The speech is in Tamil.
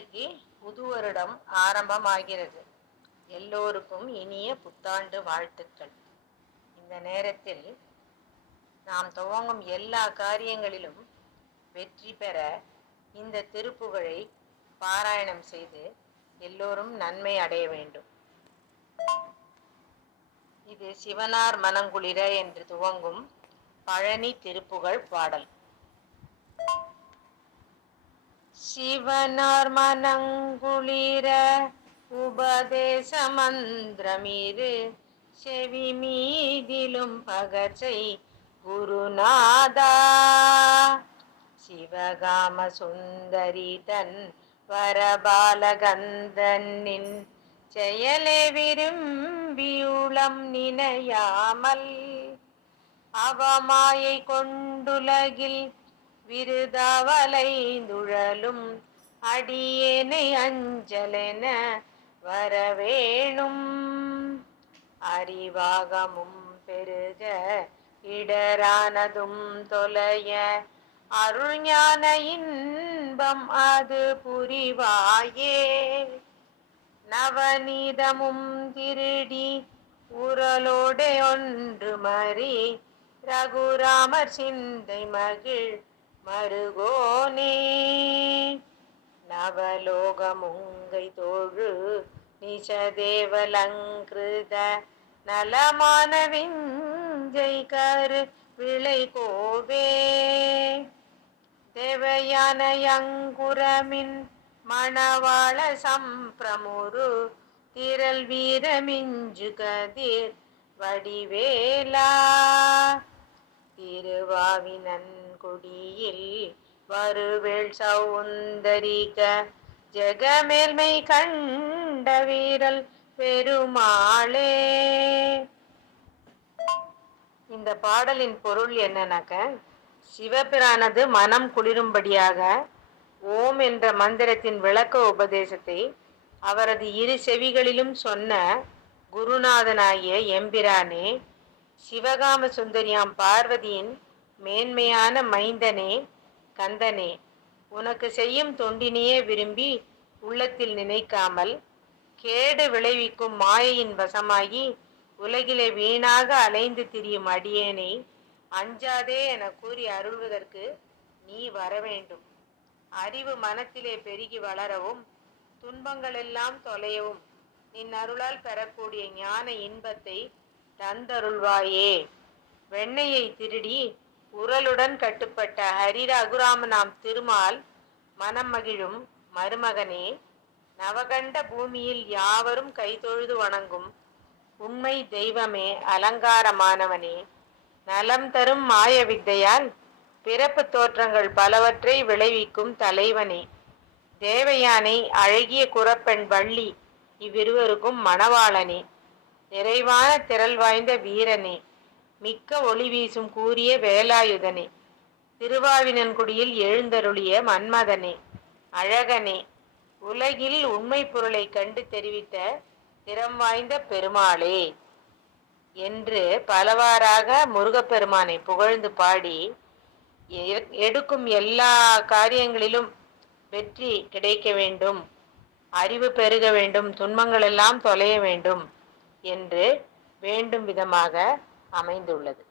நாளைக்கு புது வருடம் ஆரம்பமாகிறது. எல்லோருக்கும் இனிய புத்தாண்டு வாழ்த்துக்கள். இந்த நேரத்தில் நாம் துவங்கும் எல்லா காரியங்களிலும் வெற்றி பெற இந்த திருப்புகழை பாராயணம் செய்து எல்லோரும் நன்மை அடைய வேண்டும். இது சிவனார் மனங்குளிர என்று துவங்கும் பழனி திருப்புகழ் பாடல். சிவனார் மனங்குளிர உபதேச மந்திரமிரு செவி மீதிலும் பகச்சை குருநாதா. சிவகாம சுந்தரி தன் வரபாலகந்தனின் செயலே விரும்பியுளம் நினையாமல் அவமாயை கொண்டுலகில் விருதாவலைந்துழலும் அடியேனை அஞ்சலென வரவேணும். அறிவாகமும் பெருக இடரானதும் தொலைய அருள்ஞான இன்பம் அது புரிவாயே. நவநீதமும் திருடி உரலோடே ஒன்று மறி ரகுராமர் சிந்தை மகிழ் மருகோனே நவலோகமுங்கை தோழு நிசதேவலங்கிருத நலமான விஞ்சை கரு விளை கோவே. தேவயானயங்குரமின் மணவாள சம்பிரமுரு திரள் வீரமிஞ்சு கதிர் வடிவேலா. திருவாவினன்குடியில் வருவேள் சௌந்தரிக ஜெகமேல்மை கண்ட வீரல் பெருமாளே. இந்த பாடலின் பொருள் என்னன்னாக்க சிவபிரானது மனம் குளிரும்படியாக ஓம் என்ற மந்திரத்தின் விளக்க உபதேசத்தை அவரது இரு செவிகளிலும் சொன்ன குருநாதனாகிய எம்பிரானே சிவகாம சுந்தரியாம் பார்வதியின் மேன்மையான மைந்தனே கந்தனே. உனக்கு செய்யும் தொண்டினையே விரும்பி உள்ளத்தில் நினைக்காமல் கேடு விளைவிக்கும் மாயையின் வசமாகி உலகிலே வீணாக அலைந்து திரியும் அடியேனை அஞ்சாதே என கூறி அருள்வதற்கு நீ வர வேண்டும் அறிவு மனத்திலே பெருகி வளரவும் துன்பங்களெல்லாம் தொலையவும் நின் அருளால் பெறக்கூடிய ஞான இன்பத்தை தந்தருள்வாயே. வெண்ணையை திருடி உரலுடன் கட்டுப்பட்ட ஹரி ரகுராமனாம் திருமால் மனம் மகிழும் மருமகனே நவகண்ட பூமியில் யாவரும் கைதொழுது வணங்கும் உண்மை தெய்வமே அலங்காரமானவனே. நலம் தரும் மாய வித்தையால் பிறப்பு தோற்றங்கள் பலவற்றை விளைவிக்கும் தலைவனே. தேவயானை அழகிய குரப்பெண் வள்ளி இவ்விருவருக்கும் மணவாளனே. நிறைவான திரள் வாய்ந்த வீரனே. மிக்க ஒளி வீசும் கூறிய வேலாயுதனே. திருவாவினன்குடியில் எழுந்தருளிய மன்மதனே. அழகனே. உலகில் உண்மை பொருளை கண்டு தெரிவித்த திறம் வாய்ந்த பெருமாளே என்று பலவாறாக முருகப்பெருமானை புகழ்ந்து பாடி எ- எடுக்கும் எல்லா காரியங்களிலும் வெற்றி கிடைக்க வேண்டும் அறிவு பெருக வேண்டும் துன்பங்களெல்லாம் தொலைய வேண்டும் என்று வேண்டும் விதமாக அமைந்துள்ளது.